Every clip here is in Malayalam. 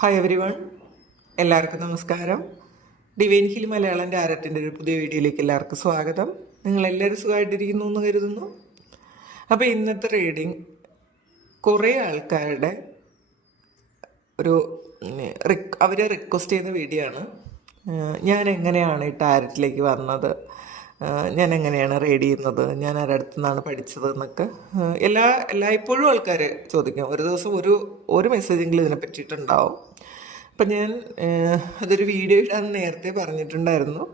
ഹായ് എവരി വൺ എല്ലാവർക്കും നമസ്കാരം. ഡിവൈൻ ഹിൽ മലയാളം ഡയറക്റ്റിന്റെ ഒരു പുതിയ വീഡിയോയിലേക്ക് എല്ലാവർക്കും സ്വാഗതം. നിങ്ങളെല്ലാവരും സുഖമായിട്ടിരിക്കുന്നു എന്ന് കരുതുന്നു. അപ്പോൾ ഇന്നത്തെ റീഡിങ് കുറേ ആൾക്കാരുടെ ഒരു അവരെ റിക്വസ്റ്റ് ചെയ്യുന്ന വീഡിയോ ആണ്. ഞാൻ എങ്ങനെയാണ് ഈ ടാരറ്റിലേക്ക് വന്നത്? ഞാൻ എങ്ങനെയാണ് റീഡ് ചെയ്യുന്നത്? ഞാൻ ആരടുത്ത് നിന്നാണ് പഠിച്ചത് എന്നൊക്കെ. എല്ലാ എല്ലായ്പ്പോഴും ആൾക്കാർ ചോദിക്കും. ഒരു ദിവസം ഒരു ഒരു മെസ്സേജെങ്കിലും ഇതിനെ പറ്റിയിട്ടുണ്ടാവും. അപ്പം ഞാൻ അതൊരു വീഡിയോ ഇടാൻ നേരത്തെ പറഞ്ഞിട്ടുണ്ടായിരുന്നു.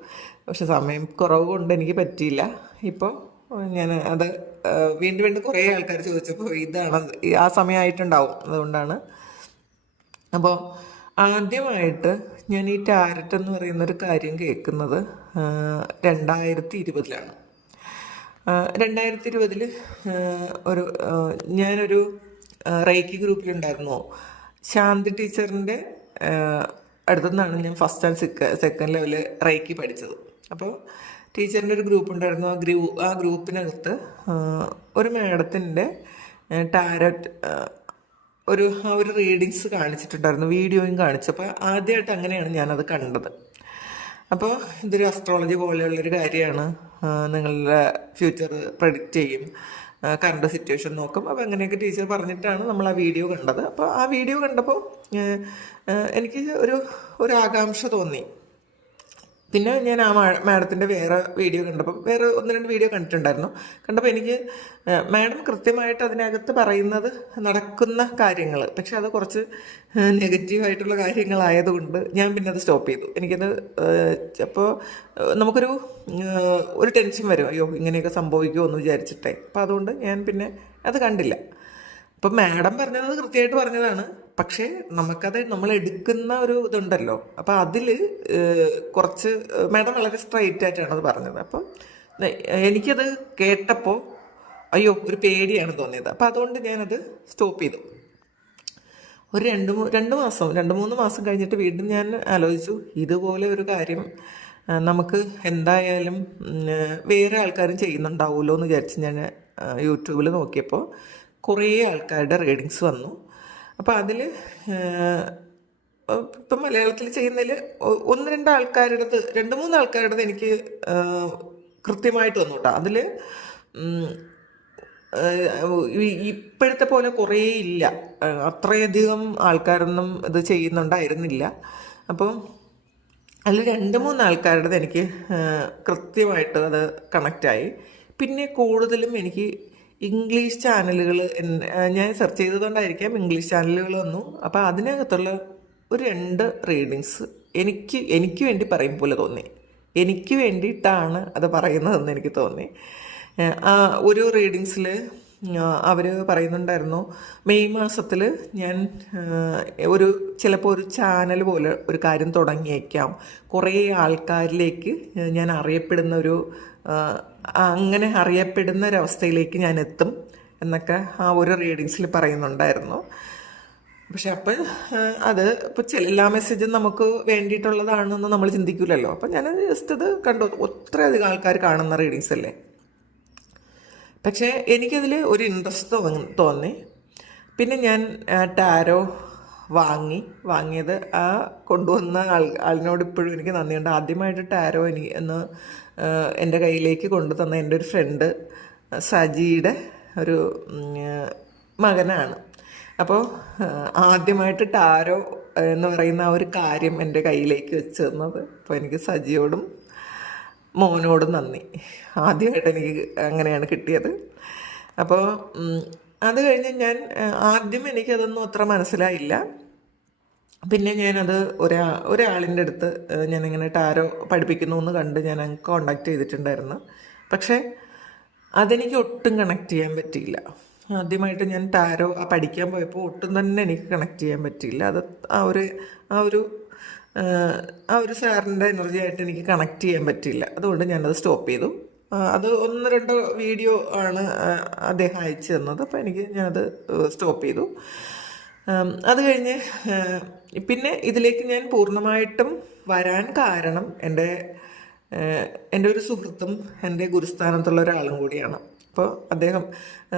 പക്ഷെ സമയം കുറവ് കൊണ്ട് എനിക്ക് പറ്റിയില്ല. ഇപ്പോൾ ഞാൻ അത് വീണ്ടും വീണ്ടും കുറേ ആൾക്കാർ ചോദിച്ചപ്പോൾ ഇതാണ് ആ സമയമായിട്ടുണ്ടാവും അതുകൊണ്ടാണ്. അപ്പോൾ ആദ്യമായിട്ട് ഞാൻ ഈ ടാരറ്റ് എന്ന് പറയുന്നൊരു കാര്യം കേൾക്കുന്നത് രണ്ടായിരത്തി ഇരുപതിലാണ് രണ്ടായിരത്തി ഇരുപതിൽ ഒരു ഞാനൊരു റൈക്കി ഗ്രൂപ്പിലുണ്ടായിരുന്നു. ശാന്തി ടീച്ചറിന്റെ അടുത്തുനിന്നാണ് ഞാൻ ഫസ്റ്റ് ആൻഡ് സെക്ക സെക്കൻഡ് ലെവൽ റൈക്കി പഠിച്ചത്. അപ്പോൾ ടീച്ചറിന്റെ ഒരു ഗ്രൂപ്പ് ഉണ്ടായിരുന്നു ആ ഗ്രൂ ആ ഗ്രൂപ്പിനകത്ത് ഒരു മാഡത്തിന്റെ ടാരറ്റ് ഒരു ഒരു റീഡിങ്സ് കാണിച്ചിട്ടുണ്ടായിരുന്നു വീഡിയോയും കാണിച്ചപ്പോൾ ആദ്യമായിട്ട് അങ്ങനെയാണ് ഞാനത് കണ്ടത്. അപ്പോൾ ഇതൊരു അസ്ട്രോളജി പോലെയുള്ളൊരു കാര്യമാണ്. നിങ്ങളുടെ ഫ്യൂച്ചർ പ്രഡിക്റ്റ് ചെയ്യും. കറണ്ട് സിറ്റുവേഷൻ നോക്കും. അപ്പോൾ അങ്ങനെയൊക്കെ ടീച്ചർ പറഞ്ഞിട്ടാണ് നമ്മൾ ആ വീഡിയോ കണ്ടത്. അപ്പോൾ ആ വീഡിയോ കണ്ടപ്പോൾ എനിക്ക് ഒരു ഒരു ആകാംക്ഷ തോന്നി. പിന്നെ ഞാൻ ആ മാഡത്തിന്റെ വേറെ വീഡിയോ കണ്ടപ്പം വേറെ ഒന്ന് രണ്ട് വീഡിയോ കണ്ടിട്ടുണ്ടായിരുന്നു. കണ്ടപ്പോൾ എനിക്ക് മാഡം കൃത്യമായിട്ട് അതിനകത്ത് പറയുന്നത് നടക്കുന്ന കാര്യങ്ങൾ പക്ഷെ അത് കുറച്ച് നെഗറ്റീവായിട്ടുള്ള കാര്യങ്ങളായതുകൊണ്ട് ഞാൻ പിന്നെ അത് സ്റ്റോപ്പ് ചെയ്തു. എനിക്കത് അപ്പോൾ നമുക്കൊരു ഒരു ടെൻഷൻ വരും. അയ്യോ ഇങ്ങനെയൊക്കെ സംഭവിക്കുമോ എന്ന് വിചാരിച്ചിട്ടേ. അപ്പോൾ അതുകൊണ്ട് ഞാൻ പിന്നെ അത് കണ്ടില്ല. അപ്പം മാഡം പറഞ്ഞത് കൃത്യമായിട്ട് പറഞ്ഞതാണ്. പക്ഷേ നമുക്കത് നമ്മൾ എടുക്കുന്ന ഒരു ഇതുണ്ടല്ലോ. അപ്പോൾ അതിൽ കുറച്ച് മാഡം വളരെ സ്ട്രൈറ്റ് ആയിട്ടാണ് അത് പറഞ്ഞത്. അപ്പം എനിക്കത് കേട്ടപ്പോൾ അയ്യോ ഒരു പേടിയാണ് തോന്നിയത്. അപ്പോൾ അതുകൊണ്ട് ഞാനത് സ്റ്റോപ്പ് ചെയ്തു. ഒരു രണ്ട് രണ്ട് മാസം രണ്ട് മൂന്ന് മാസം കഴിഞ്ഞിട്ട് വീണ്ടും ഞാൻ ആലോചിച്ചു ഇതുപോലെ ഒരു കാര്യം നമുക്ക് എന്തായാലും വേറെ ആൾക്കാരും ചെയ്യുന്നുണ്ടാവുമല്ലോ എന്ന് വിചാരിച്ച് ഞാൻ യൂട്യൂബിൽ നോക്കിയപ്പോൾ കുറേ ആൾക്കാരുടെ റീഡിങ്സ് വന്നു. അപ്പോൾ അതിൽ ഇപ്പം മലയാളത്തിൽ ചെയ്യുന്നതിൽ ഒന്ന് രണ്ട് ആൾക്കാരുടെ രണ്ട് മൂന്ന് ആൾക്കാരുടെ എനിക്ക് കൃത്യമായിട്ട് വന്നു കേട്ടോ അതിൽ ഇപ്പോഴത്തെ പോലെ കുറേ ഇല്ല. അത്രയധികം ആൾക്കാരൊന്നും ഇത് ചെയ്യുന്നുണ്ടായിരുന്നില്ല. അപ്പം അതിൽ രണ്ട് മൂന്ന് ആൾക്കാരുടെ എനിക്ക് കൃത്യമായിട്ട് അത് കണക്റ്റായി. പിന്നെ കൂടുതലും എനിക്ക് ഇംഗ്ലീഷ് ചാനലുകൾ ഞാൻ സെർച്ച് ചെയ്തതുകൊണ്ടായിരിക്കാം ഇംഗ്ലീഷ് ചാനലുകൾ വന്നു. അപ്പോൾ അതിനകത്തുള്ള ഒരു രണ്ട് റീഡിങ്സ് എനിക്ക് എനിക്ക് വേണ്ടി പറയും പോലെ തോന്നി. എനിക്ക് വേണ്ടിയിട്ടാണ് അത് പറയുന്നതെന്ന് എനിക്ക് തോന്നി. ഒരു റീഡിങ്സിൽ അവർ പറയുന്നുണ്ടായിരുന്നു മെയ് മാസത്തിൽ ഞാൻ ഒരു ചിലപ്പോൾ ഒരു ചാനൽ പോലെ ഒരു കാര്യം തുടങ്ങിയേക്കാം. കുറേ ആൾക്കാരിലേക്ക് ഞാൻ അറിയപ്പെടുന്ന ഒരു അങ്ങനെ അറിയപ്പെടുന്ന ഒരവസ്ഥയിലേക്ക് ഞാൻ എത്തും എന്നൊക്കെ ആ ഒരു റീഡിങ്സിൽ പറയുന്നുണ്ടായിരുന്നു. പക്ഷെ അപ്പം അത് ഇപ്പോൾ എല്ലാ മെസ്സേജും നമുക്ക് വേണ്ടിയിട്ടുള്ളതാണെന്ന് നമ്മൾ ചിന്തിക്കില്ലല്ലോ അപ്പം ഞാൻ ജസ്റ്റ് ഇത് കണ്ടു. ഒത്രയധികം ആൾക്കാർ കാണുന്ന റീഡിങ്സ് അല്ലേ പക്ഷേ എനിക്കതിൽ ഒരു ഇൻട്രസ്റ്റ് തോന്നി പിന്നെ ഞാൻ ടാരോ വാങ്ങി. വാങ്ങിയത് ആ കൊണ്ടുവന്ന ആൾ ആളിനോട് ഇപ്പോഴും എനിക്ക് നന്ദിയുണ്ട്. ആദ്യമായിട്ട് ടാരോ എനിക്ക് എന്ന് എന്റെ കയ്യിലേക്ക് കൊണ്ടു തന്ന എന്റെ ഒരു ഫ്രണ്ട് സജിയുടെ ഒരു മകനാണ്. അപ്പോൾ ആദ്യമായിട്ട് ടാരോ എന്ന് പറയുന്ന ആ ഒരു കാര്യം എന്റെ കയ്യിലേക്ക് വെച്ച് തന്നത് അപ്പോൾ എനിക്ക് സജിയോടും മോനോടും നന്ദി. ആദ്യമായിട്ട് എനിക്ക് അങ്ങനെയാണ് കിട്ടിയത്. അപ്പോൾ അത് കഴിഞ്ഞ് ഞാൻ ആദ്യം എനിക്കതൊന്നും അത്ര മനസ്സിലായില്ല. പിന്നെ ഞാനത് ഒരാ ഒരാളിന്റെ അടുത്ത് ഞാനിങ്ങനെ ടാരോ പഠിപ്പിക്കുന്നു എന്ന് കണ്ട് ഞാൻ കോണ്ടാക്ട് ചെയ്തിട്ടുണ്ടായിരുന്നു. പക്ഷേ അതെനിക്ക് ഒട്ടും കണക്ട് ചെയ്യാൻ പറ്റിയില്ല. ആദ്യമായിട്ട് ഞാൻ ടാരോ പഠിക്കാൻ പോയപ്പോൾ ഒട്ടും തന്നെ എനിക്ക് കണക്ട് ചെയ്യാൻ പറ്റിയില്ല. അത് ആ ഒരു ആ ഒരു ആ, ഒരു സാറിന്റെ എനർജി ആയിട്ട് എനിക്ക് കണക്ട് ചെയ്യാൻ പറ്റിയില്ല. അതുകൊണ്ട് ഞാനത് സ്റ്റോപ്പ് ചെയ്തു. അത് ഒന്ന് രണ്ടോ വീഡിയോ ആണ് അദ്ദേഹം അയച്ചു തന്നത്. അപ്പോൾ എനിക്ക് ഞാനത് സ്റ്റോപ്പ് ചെയ്തു. അത് കഴിഞ്ഞ് പിന്നെ ഇതിലേക്ക് ഞാൻ പൂർണമായിട്ടും വരാൻ കാരണം എന്റെ എന്റെ ഒരു സുഹൃത്തും എന്റെ ഗുരുസ്ഥാനത്തുള്ള ഒരാളും കൂടിയാണ്. അപ്പോൾ അദ്ദേഹം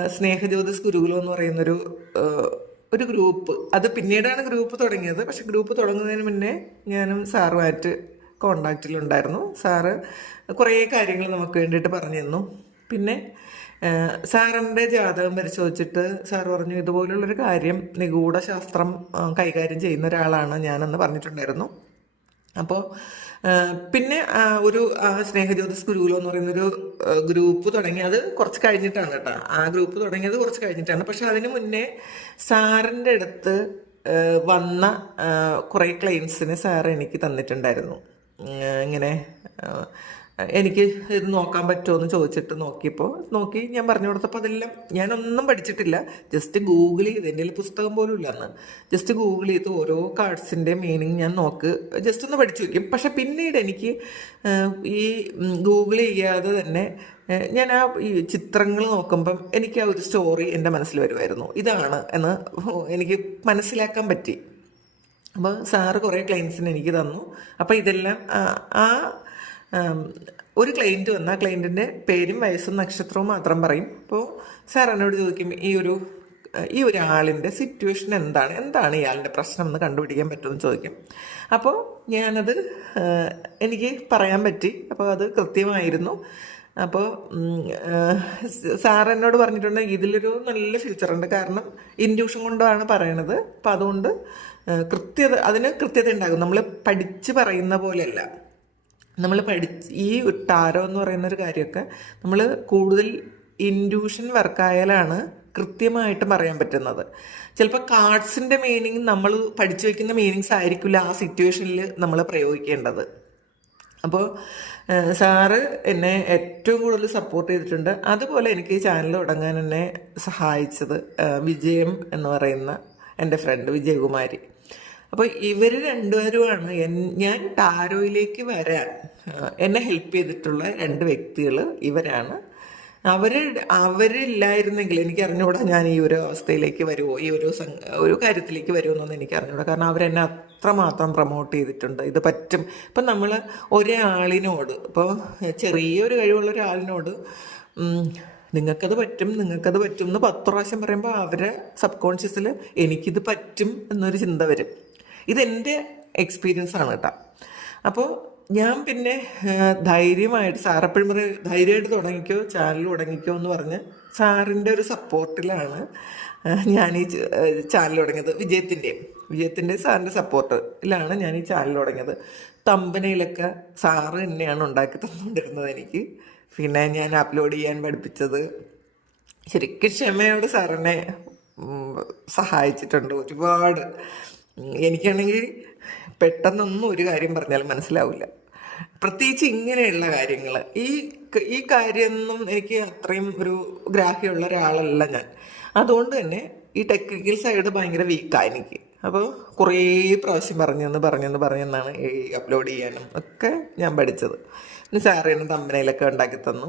സ്നേഹജ്യോതിസ് ഗുരുകുലം എന്ന് പറയുന്നൊരു ഒരു ഗ്രൂപ്പ്. അത് പിന്നീടാണ് ഗ്രൂപ്പ് തുടങ്ങിയത്. പക്ഷെ ഗ്രൂപ്പ് തുടങ്ങുന്നതിന് മുന്നേ ഞാനും സാറുമായിട്ട് കോണ്ടാക്റ്റിലുണ്ടായിരുന്നു. സാറ് കുറേ കാര്യങ്ങൾ നമുക്ക് വേണ്ടിയിട്ട് പറഞ്ഞു തന്നു പിന്നെ സാറിന്റെ ജാതകം പരിശോധിച്ചിട്ട് സാർ പറഞ്ഞു ഇതുപോലുള്ളൊരു കാര്യം നിഗൂഢ ശാസ്ത്രം കൈകാര്യം ചെയ്യുന്ന ഒരാളാണ് ഞാനെന്ന് പറഞ്ഞിട്ടുണ്ടായിരുന്നു. അപ്പോൾ പിന്നെ ഒരു സ്നേഹജ്യോതിസ് ഗുരുകുലം എന്ന് പറയുന്നൊരു ഗ്രൂപ്പ് തുടങ്ങി. അത് കുറച്ച് കഴിഞ്ഞിട്ടാണ് കേട്ടോ. ആ ഗ്രൂപ്പ് തുടങ്ങിയത് കുറച്ച് കഴിഞ്ഞിട്ടാണ്. പക്ഷെ അതിന് മുന്നേ സാറിന്റെ അടുത്ത് വന്ന കുറേ ക്ലെയിംസിന് സാർ എനിക്ക് തന്നിട്ടുണ്ടായിരുന്നു. ഇങ്ങനെ എനിക്ക് ഇത് നോക്കാൻ പറ്റുമോ എന്ന് ചോദിച്ചിട്ട് നോക്കിയപ്പോൾ നോക്കി ഞാൻ പറഞ്ഞു കൊടുത്തപ്പോൾ അതെല്ലാം ഞാനൊന്നും പഠിച്ചിട്ടില്ല. ജസ്റ്റ് ഗൂഗിൾ ചെയ്ത്. എന്റെ പുസ്തകം പോലും ഇല്ല അന്ന്. ജസ്റ്റ് ഗൂഗിൾ ചെയ്ത് ഓരോ കാർഡ്സിന്റെ മീനിങ് ഞാൻ നോക്ക്. ജസ്റ്റ് ഒന്ന് പഠിച്ചു വയ്ക്കും പക്ഷെ പിന്നീട് എനിക്ക് ഈ ഗൂഗിൾ ചെയ്യാതെ തന്നെ ഞാൻ ആ ഈ ചിത്രങ്ങൾ നോക്കുമ്പം എനിക്ക് ആ ഒരു സ്റ്റോറി എന്റെ മനസ്സിൽ വരുമായിരുന്നു. ഇതാണ് എന്ന് എനിക്ക് മനസ്സിലാക്കാൻ പറ്റി. അപ്പോൾ സാറ് കുറേ ക്ലയൻസിന് എനിക്ക് തന്നു. അപ്പോൾ ഇതെല്ലാം ആം, ഒരു ക്ലയന്റ് വന്ന ആ ക്ലയന്റിന്റെ പേരും വയസ്സും നക്ഷത്രവും മാത്രം പറയും. അപ്പോൾ സാർ എന്നോട് ചോദിക്കും ഈ ഒരു ഈ ഒരാളിന്റെ സിറ്റുവേഷൻ എന്താണ്? എന്താണ് ഇയാളുടെ പ്രശ്നം എന്ന് കണ്ടുപിടിക്കാൻ പറ്റുമെന്ന് ചോദിക്കും. അപ്പോൾ ഞാനത് എനിക്ക് പറയാൻ പറ്റി. അപ്പോൾ അത് കൃത്യമായിരുന്നു. അപ്പോൾ സാർ എന്നോട് പറഞ്ഞിട്ടുണ്ട് ഇതിലൊരു നല്ല ഫ്യൂച്ചറുണ്ട് കാരണം ഇൻഡ്യൂഷൻ കൊണ്ടാണ് പറയണത്. അപ്പോൾ അതുകൊണ്ട് കൃത്യത അതിന് കൃത്യത ഉണ്ടാകും. നമ്മൾ പഠിച്ച് പറയുന്ന പോലെയല്ല. നമ്മൾ പഠിച്ച് ഈ ടാരോ എന്ന് പറയുന്ന ഒരു കാര്യമൊക്കെ നമ്മൾ കൂടുതൽ ഇൻഡ്യൂഷൻ വർക്കായാലാണ് കൃത്യമായിട്ട് പറയാൻ പറ്റുന്നത്. ചിലപ്പോൾ കാർഡ്സിന്റെ മീനിങ് നമ്മൾ പഠിച്ചു വയ്ക്കുന്ന മീനിങ്സ് ആയിരിക്കില്ല ആ സിറ്റുവേഷനിൽ നമ്മൾ പ്രയോഗിക്കേണ്ടത്. അപ്പോൾ സാറ് എന്നെ ഏറ്റവും കൂടുതൽ സപ്പോർട്ട് ചെയ്തിട്ടുണ്ട്. അതുപോലെ എനിക്ക് ഈ ചാനൽ തുടങ്ങാൻ എന്നെ സഹായിച്ചത് വിജയം എന്ന് പറയുന്ന എന്റെ ഫ്രണ്ട് വിജയകുമാരി. അപ്പോൾ ഇവർ രണ്ടുപേരുമാണ്. ഞാൻ ടാരോയിലേക്ക് വരാൻ എന്നെ ഹെൽപ്പ് ചെയ്തിട്ടുള്ള രണ്ട് വ്യക്തികൾ ഇവരാണ്. അവർ അവരില്ലായിരുന്നെങ്കിൽ എനിക്ക് അറിഞ്ഞുകൂടാ ഞാൻ ഈ ഒരു അവസ്ഥയിലേക്ക് വരുമോ ഈ ഒരു ഒരു കാര്യത്തിലേക്ക് വരുമോ എന്നൊന്നും എനിക്ക് അറിഞ്ഞുകൂടാ കാരണം അവരെന്നെ അത്രമാത്രം പ്രൊമോട്ട് ചെയ്തിട്ടുണ്ട്. ഇത് പറ്റും. ഇപ്പം നമ്മൾ ഒരാളിനോട് ഇപ്പോൾ ചെറിയൊരു കഴിവുള്ള ഒരാളിനോട് നിങ്ങൾക്കത് പറ്റും നിങ്ങൾക്കത് പറ്റും എന്ന് പത്ത് പ്രാവശ്യം പറയുമ്പോൾ അവരെ സബ് കോൺഷ്യസിൽ എനിക്കിത് പറ്റും എന്നൊരു ചിന്ത വരും. ഇതെന്റെ എക്സ്പീരിയൻസ് ആണ് കേട്ടോ. അപ്പോൾ ഞാൻ പിന്നെ ധൈര്യമായിട്ട് ധൈര്യമായിട്ട് സാറെപ്പോഴും പറയും ധൈര്യമായിട്ട് തുടങ്ങിക്കോ ചാനൽ തുടങ്ങിക്കോ എന്ന് പറഞ്ഞ് സാറിന്റെ ഒരു സപ്പോർട്ടിലാണ് ഞാൻ ഈ ചാനൽ തുടങ്ങിയത്. വിജയത്തിന്റെയും വിജയത്തിന്റെ സാറിന്റെ സപ്പോർട്ടിലാണ് ഞാൻ ഈ ചാനൽ തുടങ്ങിയത്. തമ്പനയിലൊക്കെ സാറ് തന്നെയാണ് ഉണ്ടാക്കി തന്നുകൊണ്ടിരുന്നത് എനിക്ക്. പിന്നെ ഞാൻ അപ്ലോഡ് ചെയ്യാൻ പഠിപ്പിച്ചത്. ശരിക്കും ക്ഷമയോട് സാറിനെ സഹായിച്ചിട്ടുണ്ട്. ഒരുപാട് എനിക്കാണെങ്കിൽ പെട്ടെന്നൊന്നും ഒരു കാര്യം പറഞ്ഞാൽ മനസ്സിലാവില്ല. പ്രത്യേകിച്ച് ഇങ്ങനെയുള്ള കാര്യങ്ങൾ ഈ ഈ കാര്യമൊന്നും എനിക്ക് അത്രയും ഒരു ഗ്രാഹ്യമുള്ള ഒരാളല്ല ഞാൻ. അതുകൊണ്ട് തന്നെ ഈ ടെക്നിക്കൽ സൈഡ് ഭയങ്കര വീക്കാണ് എനിക്ക്. അപ്പോൾ കുറേ പ്രാവശ്യം പറഞ്ഞെന്ന് പറഞ്ഞെന്ന് പറഞ്ഞെന്നാണ് ഈ അപ്ലോഡ് ചെയ്യാനും ഒക്കെ ഞാൻ പഠിച്ചത്. സാറിന് തമ്പനയിലൊക്കെ ഉണ്ടാക്കി തന്നു.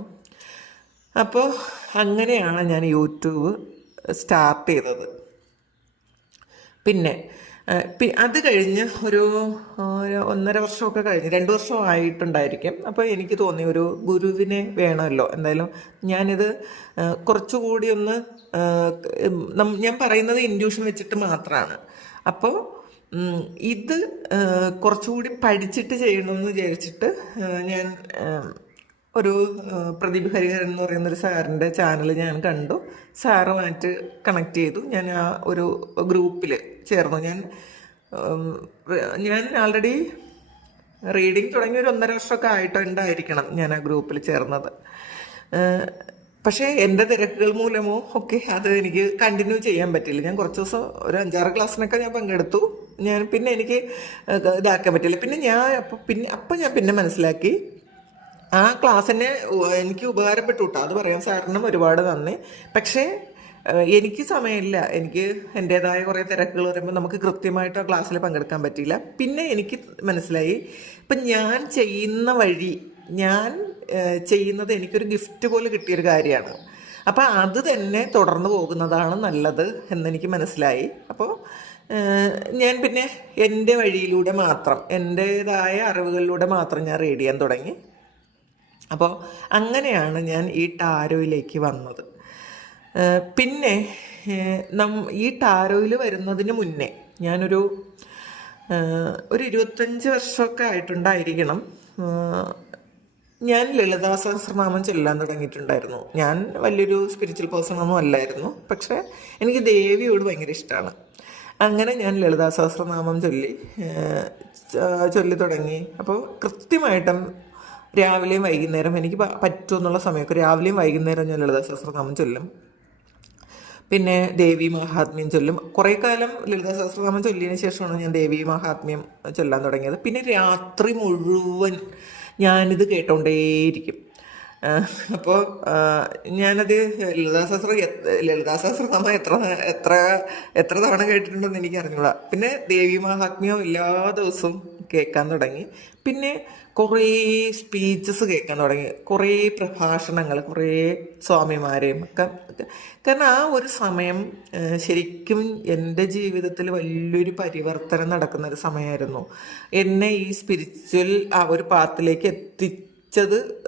അപ്പോൾ അങ്ങനെയാണ് ഞാൻ യൂട്യൂബ് സ്റ്റാർട്ട് ചെയ്തത്. പിന്നെ അത് കഴിഞ്ഞ് ഒരു ഒന്നര വർഷമൊക്കെ കഴിഞ്ഞ് രണ്ട് വർഷം ആയിട്ടുണ്ടായിരിക്കും. അപ്പോൾ എനിക്ക് തോന്നി ഒരു ഗുരുവിനെ വേണമല്ലോ. എന്തായാലും ഞാനിത് കുറച്ചുകൂടി ഒന്ന് ഞാൻ പറയുന്നത് ഇൻഡ്യൂഷൻ വെച്ചിട്ട് മാത്രമാണ് അപ്പോൾ ഇത് കുറച്ചുകൂടി പഠിച്ചിട്ട് ചെയ്യണമെന്ന് വിചാരിച്ചിട്ട് ഞാൻ ഒരു പ്രദീപ് ഹരിഹരൻ എന്ന് പറയുന്ന ഒരു സാറിന്റെ ചാനൽ ഞാൻ കണ്ടു. സാറുമായിട്ട് കണക്ട് ചെയ്തു. ഞാൻ ആ ഒരു ഗ്രൂപ്പിൽ ചേർന്നു. ഞാൻ ഞാൻ ആൾറെഡി റീഡിങ് തുടങ്ങി ഒരു ഒന്നര വർഷമൊക്കെ ആയിട്ടുണ്ടായിരിക്കണം ഞാൻ ആ ഗ്രൂപ്പിൽ ചേർന്നത്. പക്ഷേ എന്റെ തിരക്കുകൾ മൂലമോ ഒക്കെ അത് എനിക്ക് കണ്ടിന്യൂ ചെയ്യാൻ പറ്റില്ല ഞാൻ കുറച്ച് ദിവസം ഒരു അഞ്ചാറ് ക്ലാസ്സിനൊക്കെ ഞാൻ പങ്കെടുത്തു. ഞാൻ പിന്നെ എനിക്ക് ഇതാക്കാൻ പറ്റില്ല പിന്നെ ഞാൻ അപ്പം പിന്നെ അപ്പം ഞാൻ പിന്നെ മനസ്സിലാക്കി. ആ ക്ലാസ് തന്നെ എനിക്ക് ഉപകാരപ്പെട്ടു കേട്ടോ അത് പറയാൻ സാറിനും ഒരുപാട് നന്ദി. പക്ഷേ എനിക്ക് സമയമില്ല. എനിക്ക് എന്റെതായ കുറേ തിരക്കുകൾ വരുമ്പോൾ നമുക്ക് കൃത്യമായിട്ട് ആ ക്ലാസ്സിൽ പങ്കെടുക്കാൻ പറ്റിയില്ല. പിന്നെ എനിക്ക് മനസ്സിലായി ഇപ്പം ഞാൻ ചെയ്യുന്ന വഴി ഞാൻ ചെയ്യുന്നത് എനിക്കൊരു ഗിഫ്റ്റ് പോലെ കിട്ടിയൊരു കാര്യമാണ്. അപ്പോൾ അത് തന്നെ തുടർന്ന് പോകുന്നതാണ് നല്ലത് എന്നെനിക്ക് മനസ്സിലായി. അപ്പോൾ ഞാൻ പിന്നെ എന്റെ വഴിയിലൂടെ മാത്രം എന്റേതായ അറിവുകളിലൂടെ മാത്രം ഞാൻ റീഡ് ചെയ്യാൻ തുടങ്ങി. അപ്പോൾ അങ്ങനെയാണ് ഞാൻ ഈ ടാരോയിലേക്ക് വന്നത്. പിന്നെ നം ഈ ടാരോയിൽ വരുന്നതിന് മുന്നേ ഞാനൊരു ഒരു ഇരുപത്തഞ്ച് വർഷമൊക്കെ ആയിട്ടുണ്ടായിരിക്കണം. ഞാൻ ലളിതാ സഹസ്രനാമം ചെല്ലാൻ തുടങ്ങിയിട്ടുണ്ടായിരുന്നു. ഞാൻ വലിയൊരു സ്പിരിച്വൽ പേഴ്സൺ അല്ലായിരുന്നു. പക്ഷേ എനിക്ക് ദേവിയോട് ഭയങ്കര ഇഷ്ടമാണ്. അങ്ങനെ ഞാൻ ലളിതാ സഹസ്രനാമം ചൊല്ലി ചൊല്ലി തുടങ്ങി. അപ്പോൾ കൃത്യമായിട്ടും രാവിലെയും വൈകുന്നേരം എനിക്ക് പറ്റുമെന്നുള്ള സമയമൊക്കെ രാവിലെയും വൈകുന്നേരം ഞാൻ ലളിതാശാസ്ത്രനാമം ചൊല്ലും. പിന്നെ ദേവി മഹാത്മ്യം ചൊല്ലും. കുറേ കാലം ലളിത സഹസ്രനാമം ചൊല്ലിയതിന് ശേഷമാണ് ഞാൻ ദേവി മഹാത്മ്യം ചൊല്ലാൻ തുടങ്ങിയത്. പിന്നെ രാത്രി മുഴുവൻ ഞാനിത് കേട്ടോണ്ടേയിരിക്കും. അപ്പോൾ ഞാനത് ലളിതാ സഹസ്ര ലളിതാ സഹസ്രനാമം എത്ര എത്ര എത്ര തവണ കേട്ടിട്ടുണ്ടെന്ന് എനിക്ക് അറിഞ്ഞൂടാ പിന്നെ ദേവി മഹാത്മ്യം എല്ലാ ദിവസവും കേൾക്കാൻ തുടങ്ങി. പിന്നെ കുറേ സ്പീച്ചസ് കേൾക്കാൻ തുടങ്ങി. കുറേ പ്രഭാഷണങ്ങൾ കുറേ സ്വാമിമാരെയും ഒക്കെ കാരണം ആ ഒരു സമയം ശരിക്കും എന്റെ ജീവിതത്തിൽ വലിയൊരു പരിവർത്തനം നടക്കുന്ന ഒരു സമയമായിരുന്നു. എന്നെ ഈ സ്പിരിച്വൽ ആ ഒരു പാത്തിലേക്ക് എത്തിച്ചത്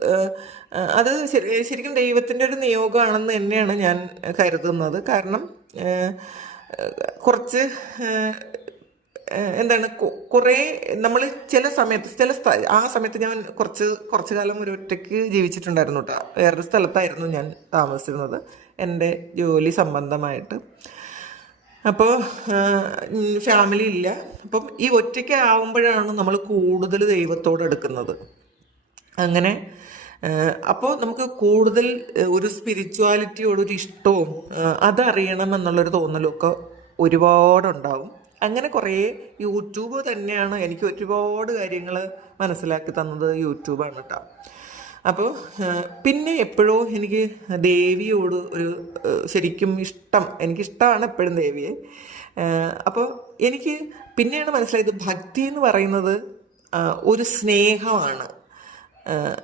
അത് ശരി- ശരിക്കും ദൈവത്തിന്റെ ഒരു നിയോഗമാണെന്ന് തന്നെയാണ് ഞാൻ കരുതുന്നത്. കാരണം കുറച്ച് എന്താണ് കുറേ നമ്മൾ ചില സമയത്ത് ചില ആ സമയത്ത് ഞാൻ കുറച്ച് കുറച്ച് കാലം ഒരു ഒറ്റയ്ക്ക് ജീവിച്ചിട്ടുണ്ടായിരുന്നു കേട്ടോ വേറൊരു സ്ഥലത്തായിരുന്നു ഞാൻ താമസിച്ചിരുന്നത്. എന്റെ ജോലി സംബന്ധമായിട്ട്. അപ്പോൾ ഫാമിലി ഇല്ല. അപ്പം ഈ ഒറ്റയ്ക്ക് ആവുമ്പോഴാണ് നമ്മൾ കൂടുതൽ ദൈവത്തോട് എടുക്കുന്നത് അങ്ങനെ അപ്പോൾ നമുക്ക് കൂടുതൽ ഒരു സ്പിരിച്വാലിറ്റിയോടൊരു ഇഷ്ടവും അതറിയണം എന്നുള്ളൊരു തോന്നലൊക്കെ ഒരുപാടുണ്ടാവും. അങ്ങനെ കുറേ യൂട്യൂബ് തന്നെയാണ് എനിക്ക് ഒരുപാട് കാര്യങ്ങൾ മനസ്സിലാക്കി തന്നത് യൂട്യൂബാണ് കേട്ടോ. അപ്പോൾ പിന്നെ എപ്പോഴോ എനിക്ക് ദേവിയോട് ഒരു ശരിക്കും ഇഷ്ടം എനിക്കിഷ്ടമാണ് എപ്പോഴും ദേവിയെ. അപ്പോൾ എനിക്ക് പിന്നെയാണ് മനസ്സിലായത് ഭക്തി എന്ന് പറയുന്നത് ഒരു സ്നേഹമാണ്.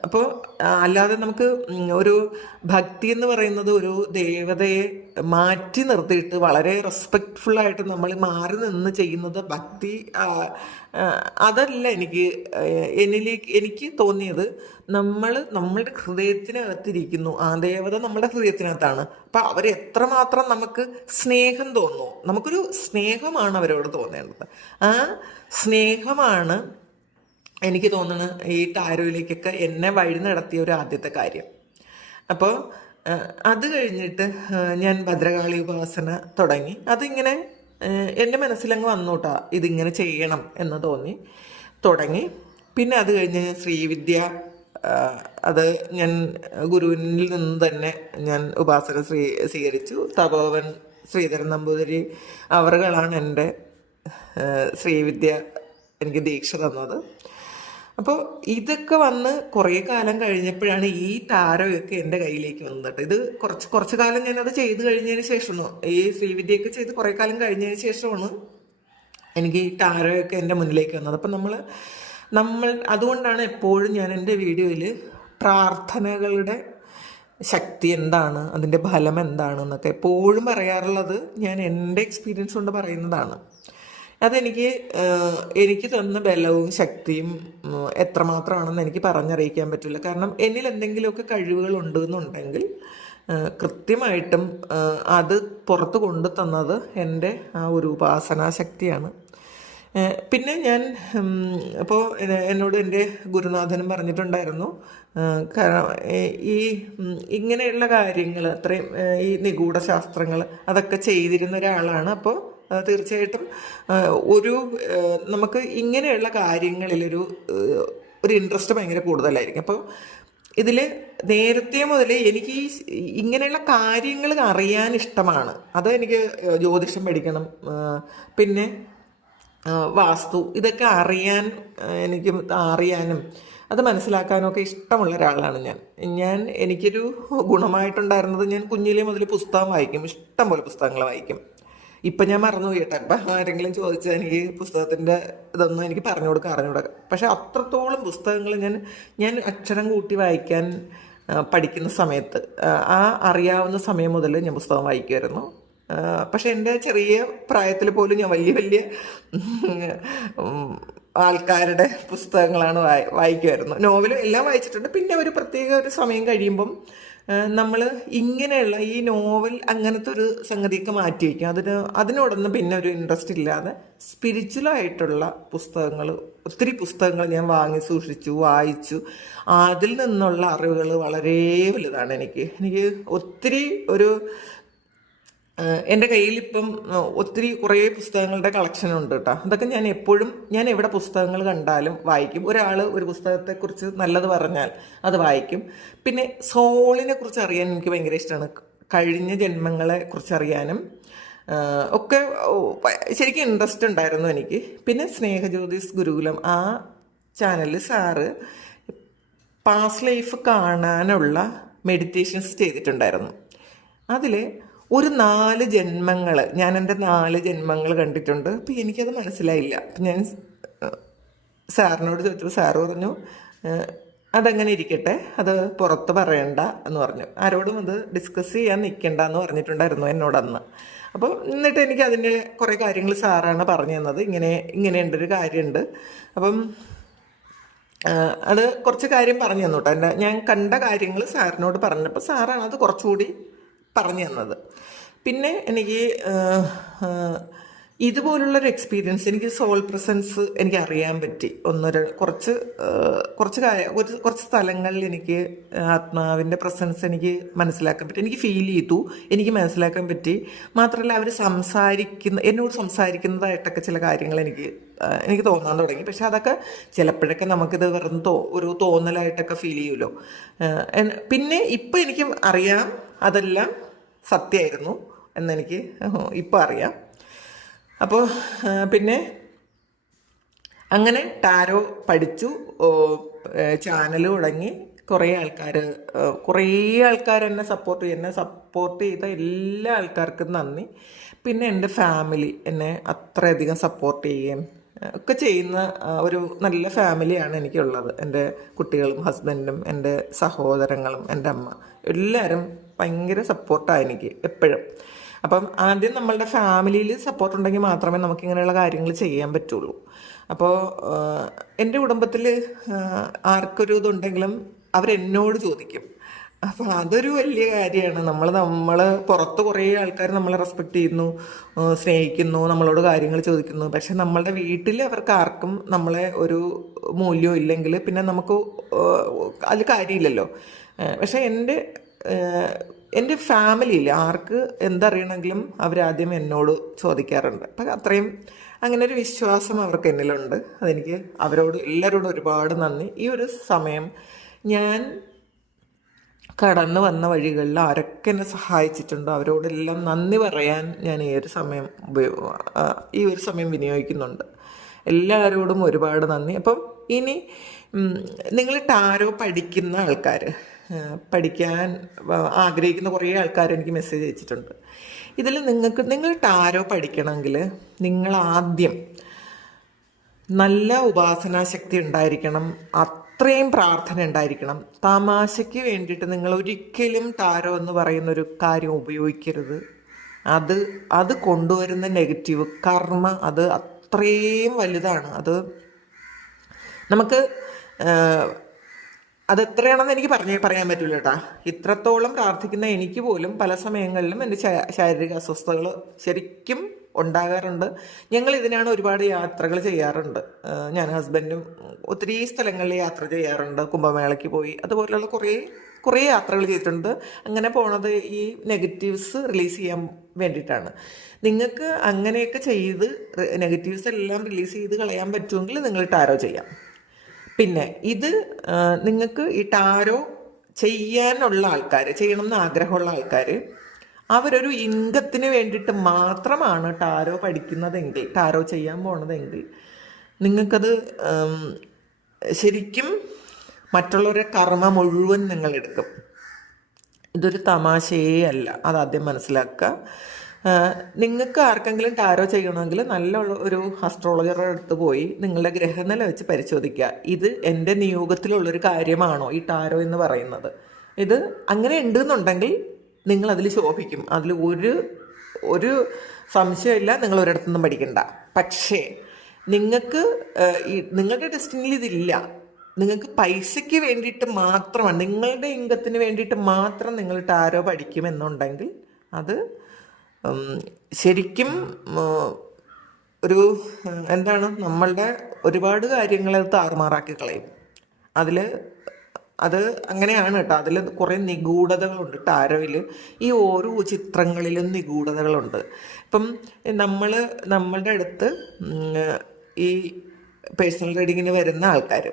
അപ്പോൾ അല്ലാതെ നമുക്ക് ഒരു ഭക്തി എന്ന് പറയുന്നത് ഒരു ദേവതയെ മാറ്റി നിർത്തിയിട്ട് വളരെ റെസ്പെക്റ്റ്ഫുൾ ആയിട്ട് നമ്മൾ മാറി നിന്ന് ചെയ്യുന്നത് ഭക്തി അതല്ല എനിക്ക് എന്നിലേക്ക് എനിക്ക് തോന്നിയത് നമ്മൾ നമ്മളുടെ ഹൃദയത്തിനകത്തിരിക്കുന്നു. ആ ദേവത നമ്മുടെ ഹൃദയത്തിനകത്താണ്. അപ്പം അവർ എത്രമാത്രം നമുക്ക് സ്നേഹം തോന്നുന്നു. നമുക്കൊരു സ്നേഹമാണ് അവരോട് തോന്നേണ്ടത്. ആ സ്നേഹമാണ് എനിക്ക് തോന്നുന്നു ഈ ടാരോയിലേക്കൊക്കെ എന്നെ വഴി നടത്തിയ ഒരു ആദ്യത്തെ കാര്യം. അപ്പോൾ അത് കഴിഞ്ഞിട്ട് ഞാൻ ഭദ്രകാളി ഉപാസന തുടങ്ങി. അതിങ്ങനെ എന്റെ മനസ്സിലങ്ങ് വന്നോട്ടാ ഇതിങ്ങനെ ചെയ്യണം എന്ന് തോന്നി തുടങ്ങി. പിന്നെ അത് കഴിഞ്ഞ് ശ്രീവിദ്യ അത് ഞാൻ ഗുരുവിനിൽ നിന്ന് തന്നെ ഞാൻ ഉപാസന സ്വീ സ്വീകരിച്ചു. തപോവൻ ശ്രീധരൻ നമ്പൂതിരി അവറുകളാണ് എന്റെ ശ്രീവിദ്യ എനിക്ക് ദീക്ഷ തന്നത്. അപ്പോൾ ഇതൊക്കെ വന്ന് കുറേ കാലം കഴിഞ്ഞപ്പോഴാണ് ഈ താരമൊക്കെ എന്റെ കയ്യിലേക്ക് വന്നത് കേട്ടോ. ഇത് കുറച്ച് കുറച്ച് കാലം ഞാൻ അത് ചെയ്ത് കഴിഞ്ഞതിന് ശേഷമാണ്. ഈ ശ്രീവിദ്യയൊക്കെ ചെയ്ത് കുറേ കാലം കഴിഞ്ഞതിന് ശേഷമാണ് എനിക്ക് ഈ താരമൊക്കെ എന്റെ മുന്നിലേക്ക് വന്നത്. അപ്പം നമ്മൾ നമ്മൾ അതുകൊണ്ടാണ് എപ്പോഴും ഞാൻ എന്റെ വീഡിയോയിൽ പ്രാർത്ഥനകളുടെ ശക്തി എന്താണ് അതിന്റെ ഫലം എന്താണ് എന്നൊക്കെ എപ്പോഴും പറയാറുള്ളത് ഞാൻ എന്റെ എക്സ്പീരിയൻസ് കൊണ്ട് പറയുന്നതാണ്. അതെനിക്ക് എനിക്ക് തന്ന ബലവും ശക്തിയും എത്രമാത്രമാണെന്ന് എനിക്ക് പറഞ്ഞറിയിക്കാൻ പറ്റില്ല. കാരണം എന്നിൽ എന്തെങ്കിലുമൊക്കെ കഴിവുകൾ ഉണ്ടെന്നുണ്ടെങ്കിൽ കൃത്യമായിട്ടും അത് പുറത്ത് കൊണ്ടു തന്നത് എന്റെ ആ ഒരു ഉപാസനാ ശക്തിയാണ്. പിന്നെ ഞാൻ അപ്പോൾ എന്നോട് എന്റെ ഗുരുനാഥനും പറഞ്ഞിട്ടുണ്ടായിരുന്നു കാരണം ഈ ഇങ്ങനെയുള്ള കാര്യങ്ങൾ അത്രയും ഈ നിഗൂഢ ശാസ്ത്രങ്ങൾ അതൊക്കെ ചെയ്തിരുന്ന ഒരാളാണ്. അപ്പോൾ തീർച്ചയായിട്ടും ഒരു നമുക്ക് ഇങ്ങനെയുള്ള കാര്യങ്ങളിലൊരു ഒരു ഇൻട്രസ്റ്റ് ഭയങ്കര കൂടുതലായിരിക്കും. അപ്പോൾ ഇതിൽ നേരത്തെ മുതൽ എനിക്ക് ഇങ്ങനെയുള്ള കാര്യങ്ങൾ അറിയാൻ ഇഷ്ടമാണ്. അത് എനിക്ക് ജ്യോതിഷം പഠിക്കണം പിന്നെ വാസ്തു ഇതൊക്കെ അറിയാൻ എനിക്ക് അറിയാനും അത് മനസ്സിലാക്കാനൊക്കെ ഇഷ്ടമുള്ള ഒരാളാണ് ഞാൻ. ഞാൻ എനിക്കൊരു ഗുണമായിട്ടുണ്ടായിരുന്നത് ഞാൻ കുഞ്ഞിലേ മുതൽ പുസ്തകം വായിക്കും. ഇഷ്ടംപോലെ പുസ്തകങ്ങൾ വായിക്കും. ഇപ്പം ഞാൻ മറന്നുപോയി കേട്ടോ ഇപ്പം ആരെങ്കിലും ചോദിച്ചാൽ എനിക്ക് പുസ്തകത്തിന്റെ ഇതൊന്നും എനിക്ക് പറഞ്ഞു കൊടുക്കാൻ അറിഞ്ഞുകൂടാ പക്ഷേ അത്രത്തോളം പുസ്തകങ്ങൾ ഞാൻ ഞാൻ അക്ഷരം കൂട്ടി വായിക്കാൻ പഠിക്കുന്ന സമയത്ത് ആ, അറിയാവുന്ന സമയം മുതൽ ഞാൻ പുസ്തകം വായിക്കുമായിരുന്നു പക്ഷെ എന്റെ ചെറിയ പ്രായത്തിൽ പോലും ഞാൻ വലിയ വലിയ ആൾക്കാരുടെ പുസ്തകങ്ങളാണ് വായി വായിക്കുമായിരുന്നു നോവലും എല്ലാം വായിച്ചിട്ടുണ്ട്. പിന്നെ ഒരു പ്രത്യേക ഒരു സമയം കഴിയുമ്പം നമ്മൾ ഇങ്ങനെയുള്ള ഈ നോവൽ അങ്ങനത്തെ ഒരു സംഗതിയൊക്കെ മാറ്റി വയ്ക്കും. അതിന് അതിനോടൊന്നും പിന്നെ ഒരു ഇൻട്രസ്റ്റ് ഇല്ലാതെ സ്പിരിച്വലായിട്ടുള്ള പുസ്തകങ്ങൾ ഒത്തിരി പുസ്തകങ്ങൾ ഞാൻ വാങ്ങി സൂക്ഷിച്ചു വായിച്ചു. അതിൽ നിന്നുള്ള അറിവുകൾ വളരെ വലുതാണ് എനിക്ക്. എനിക്ക് ഒത്തിരി ഒരു എന്റെ കയ്യിൽ ഇപ്പം ഒത്തിരി കുറേ പുസ്തകങ്ങളുടെ കളക്ഷൻ ഉണ്ട് കേട്ടോ അതൊക്കെ ഞാൻ എപ്പോഴും ഞാൻ എവിടെ പുസ്തകങ്ങൾ കണ്ടാലും വായിക്കും. ഒരാൾ ഒരു പുസ്തകത്തെക്കുറിച്ച് നല്ലത് പറഞ്ഞാൽ അത് വായിക്കും. പിന്നെ സോളിനെ കുറിച്ച് അറിയാൻ എനിക്ക് ഭയങ്കര ഇഷ്ടമാണ് കഴിഞ്ഞ ജന്മങ്ങളെ കുറിച്ച് അറിയാനും ഒക്കെ ശരിക്കും ഇൻട്രസ്റ്റ് ഉണ്ടായിരുന്നു എനിക്ക്. പിന്നെ സ്നേഹജ്യോതിസ് ഗുരുകുലം ആ ചാനലിൽ സാറ് പാസ്റ്റ് ലൈഫ് കാണാനുള്ള മെഡിറ്റേഷൻസ് ചെയ്തിട്ടുണ്ടായിരുന്നു. അതിൽ ഒരു നാല് ജന്മങ്ങൾ ഞാൻ എന്റെ നാല് ജന്മങ്ങൾ കണ്ടിട്ടുണ്ട്. അപ്പം എനിക്കത് മനസ്സിലായില്ല. അപ്പം ഞാൻ സാറിനോട് ചോദിച്ചപ്പോൾ സാറ് പറഞ്ഞു അതങ്ങനെ ഇരിക്കട്ടെ അത് പുറത്ത് പറയണ്ട എന്ന് പറഞ്ഞു. ആരോടും അത് ഡിസ്കസ് ചെയ്യാൻ നിൽക്കണ്ട എന്ന് പറഞ്ഞിട്ടുണ്ടായിരുന്നു എന്നോടന്ന്. അപ്പോൾ എന്നിട്ട് എനിക്ക് അതിന്റെ കുറേ കാര്യങ്ങൾ സാറാണ് പറഞ്ഞു തന്നത്. ഇങ്ങനെ ഇങ്ങനെയുണ്ട് ഒരു കാര്യമുണ്ട് അപ്പം അത് കുറച്ച് കാര്യം പറഞ്ഞു തന്നു കേട്ടോ. എന്റെ ഞാൻ കണ്ട കാര്യങ്ങൾ സാറിനോട് പറഞ്ഞപ്പോൾ സാറാണ് അത് കുറച്ചുകൂടി പറഞ്ഞു തന്നത്. പിന്നെ എനിക്ക് ഇതുപോലുള്ളൊരു എക്സ്പീരിയൻസ് എനിക്ക് സോൾ പ്രസൻസ് എനിക്ക് അറിയാൻ പറ്റി. ഒന്നൊരു കുറച്ച് കുറച്ച് ഒരു കുറച്ച് സ്ഥലങ്ങളിൽ എനിക്ക് ആത്മാവിന്റെ പ്രസൻസ് എനിക്ക് മനസ്സിലാക്കാൻ പറ്റി. എനിക്ക് ഫീൽ ചെയ്തു. എനിക്ക് മനസ്സിലാക്കാൻ പറ്റി. മാത്രമല്ല അവർ സംസാരിക്കുന്ന എന്നോട് സംസാരിക്കുന്നതായിട്ടൊക്കെ ചില കാര്യങ്ങൾ എനിക്ക് എനിക്ക് തോന്നാൻ തുടങ്ങി. പക്ഷെ അതൊക്കെ ചിലപ്പോഴൊക്കെ നമുക്കിത് വെറും തോ ഒരു തോന്നലായിട്ടൊക്കെ ഫീൽ ചെയ്യുമല്ലോ. പിന്നെ ഇപ്പം എനിക്ക് അറിയാം അതെല്ലാം സത്യമായിരുന്നു. എന്നെനിക്ക് ഇപ്പോൾ അറിയാം. അപ്പോൾ പിന്നെ അങ്ങനെ ടാരോ പഠിച്ചു. ചാനൽ തുടങ്ങി. കുറേ ആൾക്കാർ കുറേ ആൾക്കാർ എന്നെ സപ്പോർട്ട് ചെയ്യുന്ന സപ്പോർട്ട് ചെയ്ത എല്ലാ ആൾക്കാർക്കും നന്ദി. പിന്നെ എന്റെ ഫാമിലി എന്നെ അത്രയധികം സപ്പോർട്ട് ചെയ്യുകയും ഒക്കെ ചെയ്യുന്ന ഒരു നല്ല ഫാമിലിയാണ് എനിക്കുള്ളത്. എന്റെ കുട്ടികളും ഹസ്ബൻഡും എന്റെ സഹോദരങ്ങളും എന്റെ അമ്മ. എല്ലാവരും ഭയങ്കര സപ്പോർട്ടാണ് എനിക്ക് എപ്പോഴും. അപ്പം ആദ്യം നമ്മളുടെ ഫാമിലിയിൽ സപ്പോർട്ട് ഉണ്ടെങ്കിൽ മാത്രമേ നമുക്ക് ഇങ്ങനെയുള്ള കാര്യങ്ങൾ ചെയ്യാൻ പറ്റുള്ളൂ. അപ്പോൾ എന്റെ കുടുംബത്തിൽ ആർക്കൊരു ഇതുണ്ടെങ്കിലും അവരെന്നോട് ചോദിക്കും. അപ്പോൾ അതൊരു വലിയ കാര്യമാണ്. നമ്മൾ നമ്മൾ പുറത്ത് കുറേ ആൾക്കാർ നമ്മളെ റെസ്പെക്റ്റ് ചെയ്യുന്നു സ്നേഹിക്കുന്നു നമ്മളോട് കാര്യങ്ങൾ ചോദിക്കുന്നു. പക്ഷെ നമ്മളുടെ വീട്ടിൽ അവർക്ക് ആർക്കും നമ്മളെ ഒരു മൂല്യവും ഇല്ലെങ്കിൽ പിന്നെ നമുക്ക് അതിൽ കാര്യമില്ലല്ലോ. പക്ഷെ എന്റെ എന്റെ ഫാമിലിയിൽ ആർക്ക് എന്തറിയണമെങ്കിലും അവരാദ്യം എന്നോട് ചോദിക്കാറുണ്ട്. അപ്പം അത്രയും അങ്ങനെ ഒരു വിശ്വാസം അവർക്ക് എന്നിലുണ്ട്. അതെനിക്ക് അവരോട് എല്ലാവരോടും ഒരുപാട് നന്ദി. ഈ ഒരു സമയം ഞാൻ കടന്നു വന്ന വഴികളിൽ ആരൊക്കെ എന്നെ സഹായിച്ചിട്ടുണ്ടോ അവരോടെല്ലാം നന്ദി പറയാൻ ഞാൻ ഈ ഒരു സമയം ഈ ഒരു സമയം വിനിയോഗിക്കുന്നുണ്ട്. എല്ലാവരോടും ഒരുപാട് നന്ദി. അപ്പം ഇനി നിങ്ങൾ ടാരോ പഠിക്കുന്ന ആൾക്കാർ പഠിക്കാൻ ആഗ്രഹിക്കുന്ന കുറേ ആൾക്കാർ എനിക്ക് മെസ്സേജ് അയച്ചിട്ടുണ്ട്. ഇതിൽ നിങ്ങൾക്ക് നിങ്ങൾ ടാരോ പഠിക്കണമെങ്കിൽ നിങ്ങൾ ആദ്യം നല്ല ഉപാസനാശക്തി ഉണ്ടായിരിക്കണം അത്രയും പ്രാർത്ഥന ഉണ്ടായിരിക്കണം. തമാശയ്ക്ക് വേണ്ടിയിട്ട് നിങ്ങൾ ഒരിക്കലും ടാരോ എന്ന് പറയുന്ന ഒരു കാര്യം ഉപയോഗിക്കരുത്. അത് അത് കൊണ്ടുവരുന്ന നെഗറ്റീവ് കർമ്മ അത് അത്രയും വലുതാണ്. അത് നമുക്ക് ആഹ്, അതെത്രയാണെന്ന് എനിക്ക് പറഞ്ഞേ പറയാൻ പറ്റില്ല കേട്ടാ ഇത്രത്തോളം പ്രാർത്ഥിക്കുന്ന എനിക്ക് പോലും പല സമയങ്ങളിലും എന്റെ ശാരീരിക അസ്വസ്ഥതകൾ ശരിക്കും ഉണ്ടാകാറുണ്ട്. ഞങ്ങൾ ഇതിനാണ് ഒരുപാട് യാത്രകൾ ചെയ്യാറുണ്ട്. ഞാൻ ഹസ്ബൻഡും ഒത്തിരി സ്ഥലങ്ങളിൽ യാത്ര ചെയ്യാറുണ്ട്. കുംഭമേളയ്ക്ക് പോയി. അതുപോലെയുള്ള കുറേ കുറേ യാത്രകൾ ചെയ്തിട്ടുണ്ട്. അങ്ങനെ പോണത് ഈ നെഗറ്റീവ്സ് റിലീസ് ചെയ്യാൻ വേണ്ടിയിട്ടാണ്. നിങ്ങൾക്ക് അങ്ങനെയൊക്കെ ചെയ്ത് നെഗറ്റീവ്സ് എല്ലാം റിലീസ് ചെയ്ത് കളയാൻ പറ്റുമെങ്കിൽ നിങ്ങൾ ടാരോ ചെയ്യാം. പിന്നെ ഇത് നിങ്ങൾക്ക് ഈ ടാരോ ചെയ്യാനുള്ള ആൾക്കാർ ചെയ്യണമെന്ന് ആഗ്രഹമുള്ള ആൾക്കാർ അവരൊരു ഇൻകത്തിന് വേണ്ടിയിട്ട് മാത്രമാണ് ടാരോ പഠിക്കുന്നതെങ്കിൽ ടാരോ ചെയ്യാൻ പോണതെങ്കിൽ നിങ്ങൾക്കത് ശരിക്കും മറ്റുള്ളവരുടെ കർമ്മ മുഴുവൻ നിങ്ങൾ എടുക്കും ഇതൊരു തമാശയേ അല്ല. അതാദ്യം മനസ്സിലാക്കുക. നിങ്ങൾക്ക് ആർക്കെങ്കിലും ടാരോ ചെയ്യണമെങ്കിൽ നല്ല ഒരു അസ്ട്രോളജറുടെ അടുത്ത് പോയി നിങ്ങളുടെ ഗ്രഹനില വെച്ച് പരിശോധിക്കുക. ഇത് എന്റെ നിയോഗത്തിലുള്ളൊരു കാര്യമാണോ ഈ ടാരോ എന്ന് പറയുന്നത്. ഇത് അങ്ങനെ ഉണ്ടെന്നുണ്ടെങ്കിൽ നിങ്ങൾ അതിൽ ശോഭിക്കും. അതിൽ ഒരു ഒരു സംശയമില്ല നിങ്ങൾ ഒരിടത്തു നിന്നും പഠിക്കണ്ട. പക്ഷേ നിങ്ങൾക്ക് നിങ്ങളുടെ ഡെസ്റ്റിനിൽ ഇതില്ല. നിങ്ങൾക്ക് പൈസയ്ക്ക് വേണ്ടിയിട്ട് മാത്രമാണ് നിങ്ങളുടെ ഇംഗത്തിന് വേണ്ടിയിട്ട് മാത്രം നിങ്ങൾ ടാരോ പഠിക്കുമെന്നുണ്ടെങ്കിൽ അത് ശരിക്കും ഒരു എന്താണ് നമ്മളുടെ ഒരുപാട് കാര്യങ്ങളെ താറുമാറാക്കി കളയും. അതിൽ അത് അങ്ങനെയാണ് കേട്ടോ. അതിൽ കുറേ നിഗൂഢതകളുണ്ട് ടാരോയിൽ ഈ ഓരോ ചിത്രങ്ങളിലും നിഗൂഢതകളുണ്ട്. ഇപ്പം നമ്മൾ നമ്മളുടെ അടുത്ത് ഈ പേഴ്സണൽ റീഡിങ്ങിന് വരുന്ന ആൾക്കാർ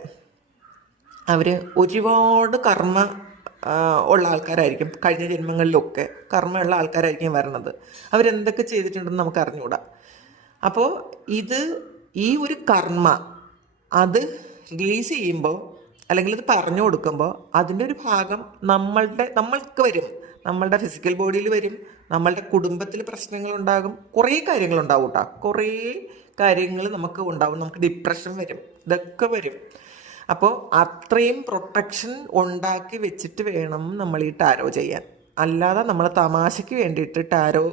അവർ ഒരുപാട് കർമ്മ ഉള്ള ആൾക്കാരായിരിക്കും. കഴിഞ്ഞ ജന്മങ്ങളിലൊക്കെ കർമ്മമുള്ള ആൾക്കാരായിരിക്കും വരണത്. അവരെന്തൊക്കെ ചെയ്തിട്ടുണ്ടെന്ന് നമുക്ക് അറിഞ്ഞുകൂടാ അപ്പോൾ ഇത് ഈ ഒരു കർമ്മ അത് റിലീസ് ചെയ്യുമ്പോൾ അല്ലെങ്കിൽ അത് പറഞ്ഞു കൊടുക്കുമ്പോൾ അതിന്റെ ഒരു ഭാഗം നമ്മളുടെ നമ്മൾക്ക് വരും. നമ്മളുടെ ഫിസിക്കൽ ബോഡിയിൽ വരും. നമ്മളുടെ കുടുംബത്തിൽ പ്രശ്നങ്ങളുണ്ടാകും. കുറേ കാര്യങ്ങളുണ്ടാവും കേട്ടോ കുറേ കാര്യങ്ങൾ നമുക്ക് ഉണ്ടാവും. നമുക്ക് ഡിപ്രഷൻ വരും. ഇതൊക്കെ വരും. അപ്പോൾ അത്രയും പ്രൊട്ടക്ഷൻ ഉണ്ടാക്കി വെച്ചിട്ട് വേണം നമ്മൾ ഈ ടാരോ ചെയ്യാൻ. അല്ലാതെ നമ്മൾ തമാശയ്ക്ക് വേണ്ടിയിട്ട് ടാരോ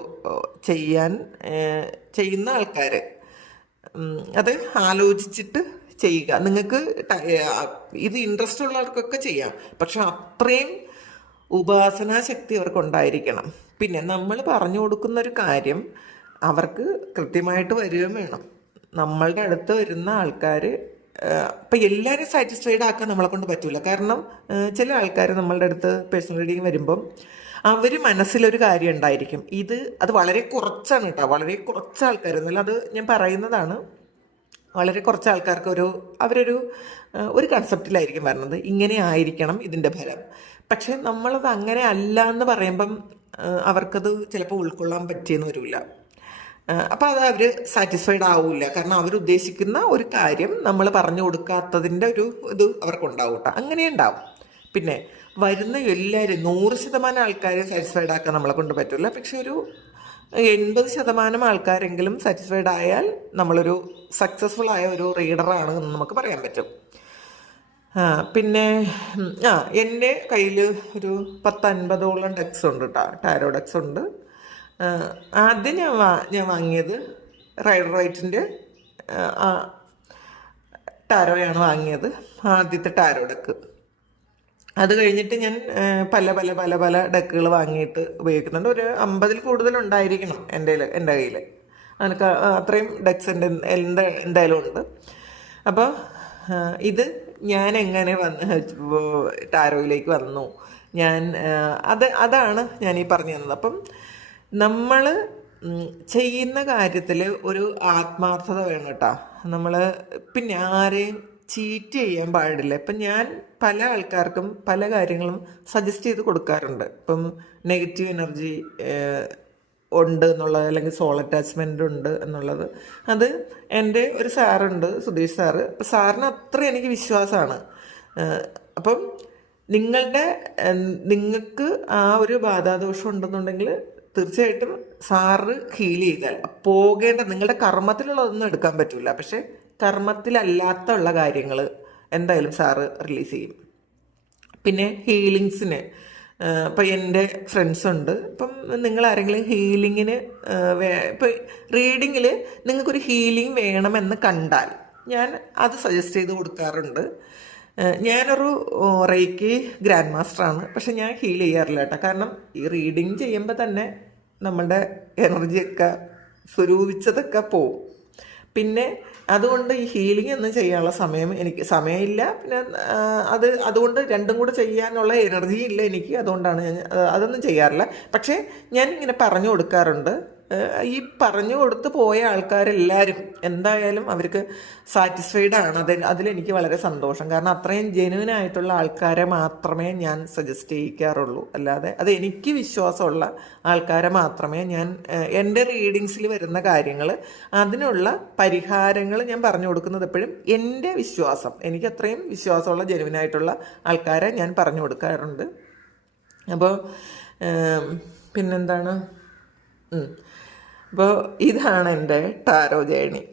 ചെയ്യാൻ ചെയ്യുന്ന ആൾക്കാർ അത് ആലോചിച്ചിട്ട് ചെയ്യുക. നിങ്ങൾക്ക് ഇത് ഇൻട്രസ്റ്റ് ഉള്ളവർക്കൊക്കെ ചെയ്യാം. പക്ഷെ അത്രയും ഉപാസനാ ശക്തി അവർക്ക് ഉണ്ടായിരിക്കണം പിന്നെ നമ്മൾ പറഞ്ഞു കൊടുക്കുന്ന ഒരു കാര്യം അവർക്ക് കൃത്യമായിട്ട് വരികയും വേണം. നമ്മളുടെ അടുത്ത് വരുന്ന ആൾക്കാർ ഇപ്പം എല്ലാവരും സാറ്റിസ്ഫൈഡ് ആക്കാൻ നമ്മളെ കൊണ്ട് പറ്റില്ല കാരണം ചില ആൾക്കാർ നമ്മളുടെ അടുത്ത് പേഴ്സണൽ റീഡിങ് വരുമ്പം അവർ മനസ്സിലൊരു കാര്യം ഉണ്ടായിരിക്കും. ഇത് അത് വളരെ കുറച്ചാണ് കേട്ടോ. വളരെ കുറച്ച് ആൾക്കാർ എന്നാലും അത് ഞാൻ പറയുന്നതാണ്. വളരെ കുറച്ച് ആൾക്കാർക്ക് ഒരു അവരൊരു ഒരു കൺസെപ്റ്റിലായിരിക്കും വരുന്നത് ഇങ്ങനെ ആയിരിക്കണം ഇതിന്റെ ഫലം. പക്ഷേ നമ്മളത് അങ്ങനെ അല്ല എന്ന് പറയുമ്പം അവർക്കത് ചിലപ്പോൾ ഉൾക്കൊള്ളാൻ പറ്റിയെന്ന് വരില്ല അപ്പോൾ അത് അവർ സാറ്റിസ്ഫൈഡ് ആവില്ല കാരണം അവരുദ്ദേശിക്കുന്ന ഒരു കാര്യം നമ്മൾ പറഞ്ഞു കൊടുക്കാത്തതിന്റെ ഒരു ഇത് അവർക്കുണ്ടാവും കേട്ടോ അങ്ങനെ ഉണ്ടാവും. പിന്നെ വരുന്ന എല്ലാവരും നൂറ് ശതമാനം ആൾക്കാരെ സാറ്റിസ്ഫൈഡ് ആക്കാൻ നമ്മളെ കൊണ്ട് പറ്റില്ല പക്ഷെ ഒരു എൺപത് ശതമാനം ആൾക്കാരെങ്കിലും സാറ്റിസ്ഫൈഡ് ആയാൽ നമ്മളൊരു സക്സസ്ഫുൾ ആയ ഒരു റീഡറാണ് എന്ന് നമുക്ക് പറയാൻ പറ്റും. പിന്നെ ആ എന്റെ കയ്യിൽ ഒരു പത്തൻപതോളം ഡെക്സ് ഉണ്ട് കേട്ടോ ടാരോ ഡെക്സ് ഉണ്ട്. ആദ്യം ഞാൻ വാ ഞാൻ വാങ്ങിയത് റൈഡർ റൈറ്റിന്റെ ടാരോയാണ് വാങ്ങിയത് ആദ്യത്തെ ടാരോ ഡെക്ക്. അത് കഴിഞ്ഞിട്ട് ഞാൻ പല പല പല പല ഡെക്കുകൾ വാങ്ങിയിട്ട് ഉപയോഗിക്കുന്നുണ്ട്. ഒരു അമ്പതിൽ കൂടുതൽ ഉണ്ടായിരിക്കണം എന്റെ എന്റെ കയ്യിൽ എനിക്ക് അത്രയും ഡെക്സ് എന്റെ എന്റെ എന്തായാലും ഉണ്ട്. അപ്പോൾ ഇത് ഞാൻ എങ്ങനെ വന്ന് ടാരോയിലേക്ക് വന്നു? ഞാൻ അത് അതാണ് ഞാൻ ഈ പറഞ്ഞു തന്നത്. അപ്പം നമ്മൾ ചെയ്യുന്ന കാര്യത്തിൽ ഒരു ആത്മാർത്ഥത വേണം കേട്ടോ നമ്മൾ പിന്നെ ആരെയും ചീറ്റ് ചെയ്യാൻ പാടില്ല. ഇപ്പം ഞാൻ പല ആൾക്കാർക്കും പല കാര്യങ്ങളും സജസ്റ്റ് ചെയ്ത് കൊടുക്കാറുണ്ട്. ഇപ്പം നെഗറ്റീവ് എനർജി ഉണ്ട് എന്നുള്ളത് അല്ലെങ്കിൽ സോൾ അറ്റാച്ച്മെന്റ് ഉണ്ട് എന്നുള്ളത്. അത് എന്റെ ഒരു സാറുണ്ട് സുധീഷ് സാറ്. സാറിന് അത്ര എനിക്ക് വിശ്വാസമാണ്. അപ്പം നിങ്ങളുടെ നിങ്ങൾക്ക് ആ ഒരു ബാധാദോഷം ഉണ്ടെന്നുണ്ടെങ്കിൽ തീർച്ചയായിട്ടും സാറ് ഹീൽ ചെയ്താൽ പോകേണ്ട നിങ്ങളുടെ കർമ്മത്തിലുള്ളതൊന്നും എടുക്കാൻ പറ്റില്ല പക്ഷെ കർമ്മത്തിലല്ലാത്ത ഉള്ള കാര്യങ്ങൾ എന്തായാലും സാറ് റിലീസ് ചെയ്യും. പിന്നെ ഹീലിങ്സിന് ഇപ്പം എന്റെ ഫ്രണ്ട്സ് ഉണ്ട്. ഇപ്പം നിങ്ങൾ ആരെങ്കിലും ഹീലിങ്ങിന് ഇപ്പം റീഡിങ്ങിൽ നിങ്ങൾക്കൊരു ഹീലിംഗ് വേണമെന്ന് കണ്ടാൽ ഞാൻ അത് സജസ്റ്റ് ചെയ്ത് കൊടുക്കാറുണ്ട്. ഞാനൊരു റേക്കി ഗ്രാൻഡ് മാസ്റ്ററാണ് പക്ഷെ ഞാൻ ഹീൽ ചെയ്യാറില്ല കേട്ടോ. കാരണം ഈ റീഡിങ് ചെയ്യുമ്പോൾ തന്നെ നമ്മളുടെ എനർജിയൊക്കെ സ്വരൂപിച്ചതൊക്കെ പോവും. പിന്നെ അതുകൊണ്ട് ഈ ഹീലിംഗ് ഒന്നും ചെയ്യാനുള്ള സമയം എനിക്ക് സമയമില്ല. പിന്നെ അത് അതുകൊണ്ട് രണ്ടും കൂടെ ചെയ്യാനുള്ള എനർജി ഇല്ല എനിക്ക്. അതുകൊണ്ടാണ് ഞാൻ അതൊന്നും ചെയ്യാറില്ല. പക്ഷേ ഞാൻ ഇങ്ങനെ പറഞ്ഞു കൊടുക്കാറുണ്ട്. ഈ പറഞ്ഞു കൊടുത്ത് പോയ ആൾക്കാരെല്ലാവരും എന്തായാലും അവർക്ക് സാറ്റിസ്ഫൈഡ് ആണ്. അത് അതിലെനിക്ക് വളരെ സന്തോഷം. കാരണം അത്രയും ജെനുവിൻ ആയിട്ടുള്ള ആൾക്കാരെ മാത്രമേ ഞാൻ സജസ്റ്റ് ചെയ്യിക്കാറുള്ളൂ. അല്ലാതെ അത് എനിക്ക് വിശ്വാസമുള്ള ആൾക്കാരെ മാത്രമേ ഞാൻ എന്റെ റീഡിങ്സിൽ വരുന്ന കാര്യങ്ങൾ അതിനുള്ള പരിഹാരങ്ങൾ ഞാൻ പറഞ്ഞു കൊടുക്കുന്നത് എപ്പോഴും എന്റെ വിശ്വാസം. എനിക്ക് അത്രയും വിശ്വാസമുള്ള ജെനുവിൻ ആയിട്ടുള്ള ആൾക്കാരെ ഞാൻ പറഞ്ഞു കൊടുക്കാറുണ്ട്. അപ്പോൾ പിന്നെന്താണ്? അപ്പോൾ ഇതാണ് എന്റെ ടാരോ ജേണി.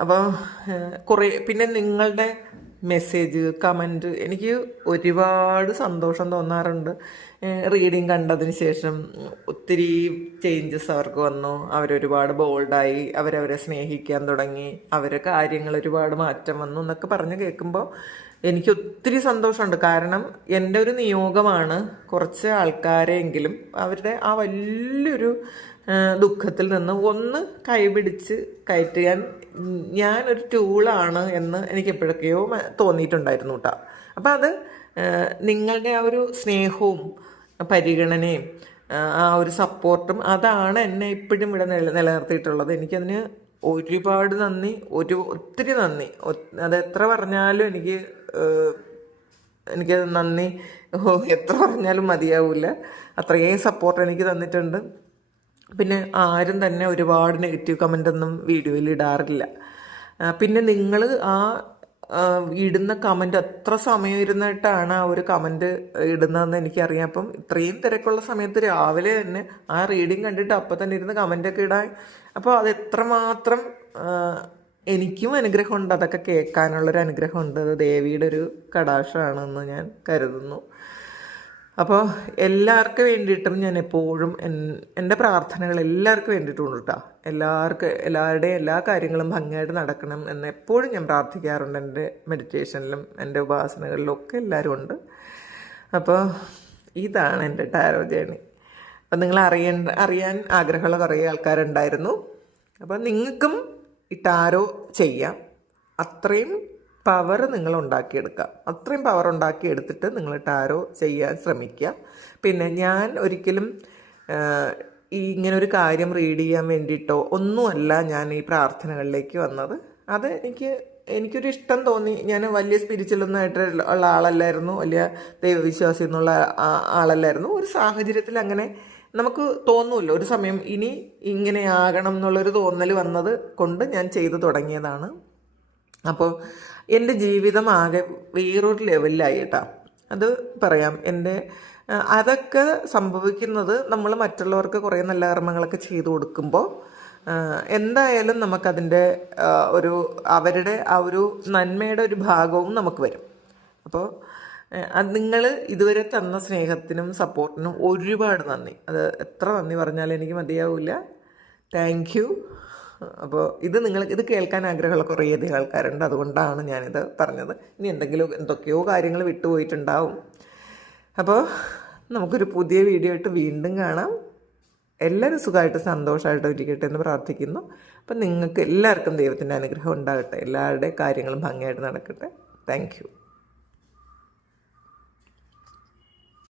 അപ്പോൾ കുറേ പിന്നെ നിങ്ങളുടെ മെസ്സേജ് കമന്റ് എനിക്ക് ഒരുപാട് സന്തോഷം തോന്നാറുണ്ട്. റീഡിങ് കണ്ടതിന് ശേഷം ഒത്തിരി ചേഞ്ചസ് അവർക്ക് വന്നു. അവരൊരുപാട് ബോൾഡായി അവരവരെ സ്നേഹിക്കാൻ തുടങ്ങി. അവരെ കാര്യങ്ങൾ ഒരുപാട് മാറ്റം വന്നു എന്നൊക്കെ പറഞ്ഞ് കേൾക്കുമ്പോൾ എനിക്ക് ഒത്തിരി സന്തോഷമുണ്ട്. കാരണം എന്റെ ഒരു നിയോഗമാണ് കുറച്ച് ആൾക്കാരെങ്കിലും അവരുടെ ആ വലിയൊരു ദുഃഖത്തിൽ നിന്ന് ഒന്ന് കൈപിടിച്ച് കയറ്റുക ഞാനൊരു ടൂളാണ് എന്ന് എനിക്ക് എപ്പോഴൊക്കെയോ തോന്നിയിട്ടുണ്ടായിരുന്നു കേട്ടോ അപ്പം അത് നിങ്ങളുടെ ആ ഒരു സ്നേഹവും പരിഗണനയും ആ, ഒരു സപ്പോർട്ടും അതാണ് എന്നെ ഇപ്പോഴും ഇവിടെ നില നിലനിർത്തിയിട്ടുള്ളത്. എനിക്കതിന് ഒരുപാട് നന്ദി ഒരു ഒത്തിരി നന്ദി. അത് എത്ര പറഞ്ഞാലും എനിക്ക് എനിക്കത് എനിക്ക് നന്ദി എത്ര പറഞ്ഞാലും മതിയാവില്ല അത്രയും സപ്പോർട്ട് എനിക്ക് തന്നിട്ടുണ്ട്. പിന്നെ ആരും തന്നെ ഒരുപാട് നെഗറ്റീവ് കമന്റ് ഒന്നും വീഡിയോയിൽ ഇടാറില്ല. പിന്നെ നിങ്ങൾ ആ ഇടുന്ന കമന്റ് എത്ര സമയം ഇരുന്നിട്ടാണ് ആ ഒരു കമന്റ് ഇടുന്നതെന്ന് എനിക്കറിയാം. അപ്പം ഇത്രയും തിരക്കുള്ള സമയത്ത് രാവിലെ തന്നെ ആ റീഡിങ് കണ്ടിട്ട് അപ്പം തന്നെ ഇരുന്ന് കമന്റൊക്കെ ഇടാൻ. അപ്പോൾ അത് എത്രമാത്രം എനിക്കും അനുഗ്രഹമുണ്ട്. അതൊക്കെ കേൾക്കാനുള്ളൊരു അനുഗ്രഹമുണ്ട്. അത് ദേവിയുടെ ഒരു കടാക്ഷമാണെന്ന് ഞാൻ കരുതുന്നു. അപ്പോൾ എല്ലാവർക്കും വേണ്ടിയിട്ടും ഞാൻ എപ്പോഴും എൻ- എന്റെ പ്രാർത്ഥനകൾ എല്ലാവർക്കും വേണ്ടിയിട്ടും കേട്ടോ എല്ലാവർക്കും എല്ലാവരുടെയും എല്ലാ കാര്യങ്ങളും ഭംഗിയായിട്ട് നടക്കണം എന്ന് എപ്പോഴും ഞാൻ പ്രാർത്ഥിക്കാറുണ്ട്. എന്റെ മെഡിറ്റേഷനിലും എന്റെ ഉപാസനകളിലും ഒക്കെ എല്ലാവരും ഉണ്ട്. അപ്പോൾ ഇതാണ് എന്റെ ടാരോ ജേണി അപ്പം നിങ്ങൾ അറിയേണ്ട അറിയാൻ ആഗ്രഹമുള്ള കുറേ ആൾക്കാരുണ്ടായിരുന്നു. അപ്പോൾ നിങ്ങൾക്കും ഈ ടാരോ ചെയ്യാം. അത്രയും പവർ നിങ്ങൾ ഉണ്ടാക്കിയെടുക്കുക അത്രയും പവർ ഉണ്ടാക്കിയെടുത്തിട്ട് നിങ്ങൾ ടാരോ ചെയ്യാൻ ശ്രമിക്കുക. പിന്നെ ഞാൻ ഒരിക്കലും ഈ ഇങ്ങനെ ഒരു കാര്യം റീഡ് ചെയ്യാൻ വേണ്ടിയിട്ടോ ഒന്നുമല്ല ഞാൻ ഈ പ്രാർത്ഥനകളിലേക്ക് വന്നത്. അത് എനിക്ക് എനിക്കൊരു ഇഷ്ടം തോന്നി. ഞാൻ വലിയ സ്പിരിച്വലൊന്നും ആയിട്ട് ഉള്ള ആളല്ലായിരുന്നു. വലിയ ദൈവവിശ്വാസി എന്നുള്ള ആളല്ലായിരുന്നു. ഒരു സാഹചര്യത്തിൽ അങ്ങനെ നമുക്ക് തോന്നുമല്ലോ ഒരു സമയം ഇനി ഇങ്ങനെ ആകണം എന്നുള്ളൊരു തോന്നൽ വന്നത് കൊണ്ട് ഞാൻ ചെയ്തു തുടങ്ങിയതാണ്. അപ്പോൾ എന്റെ ജീവിതം ആകെ വേറൊരു ലെവലിലായി കേട്ടോ. അത് പറയാം. എന്റെ അതൊക്കെ സംഭവിക്കുന്നത് നമ്മൾ മറ്റുള്ളവർക്ക് കുറേ നല്ല കർമ്മങ്ങളൊക്കെ ചെയ്തു കൊടുക്കുമ്പോൾ എന്തായാലും നമുക്കതിന്റെ ഒരു അവരുടെ ആ ഒരു നന്മയുടെ ഒരു ഭാഗവും നമുക്ക് വരും. അപ്പോൾ നിങ്ങൾ ഇതുവരെ തന്ന സ്നേഹത്തിനും സപ്പോർട്ടിനും ഒരുപാട് നന്ദി. അത് എത്ര നന്ദി പറഞ്ഞാലും എനിക്ക് മതിയാവില്ല. താങ്ക് അപ്പോൾ ഇത് നിങ്ങൾ ഇത് കേൾക്കാൻ ആഗ്രഹമുള്ള കുറേയധികം ആൾക്കാരുണ്ട്. അതുകൊണ്ടാണ് ഞാനിത് പറഞ്ഞത്. ഇനി എന്തെങ്കിലും എന്തൊക്കെയോ കാര്യങ്ങൾ വിട്ടുപോയിട്ടുണ്ടാവും. അപ്പോൾ നമുക്കൊരു പുതിയ വീഡിയോ ആയിട്ട് വീണ്ടും കാണാം. എല്ലാവരും സുഖമായിട്ട് സന്തോഷമായിട്ട് ഇരിക്കട്ടെ എന്ന് പ്രാർത്ഥിക്കുന്നു. അപ്പം നിങ്ങൾക്ക് എല്ലാവർക്കും ദൈവത്തിന്റെ അനുഗ്രഹം ഉണ്ടാകട്ടെ. എല്ലാവരുടെയും കാര്യങ്ങളും ഭംഗിയായിട്ട് നടക്കട്ടെ. താങ്ക്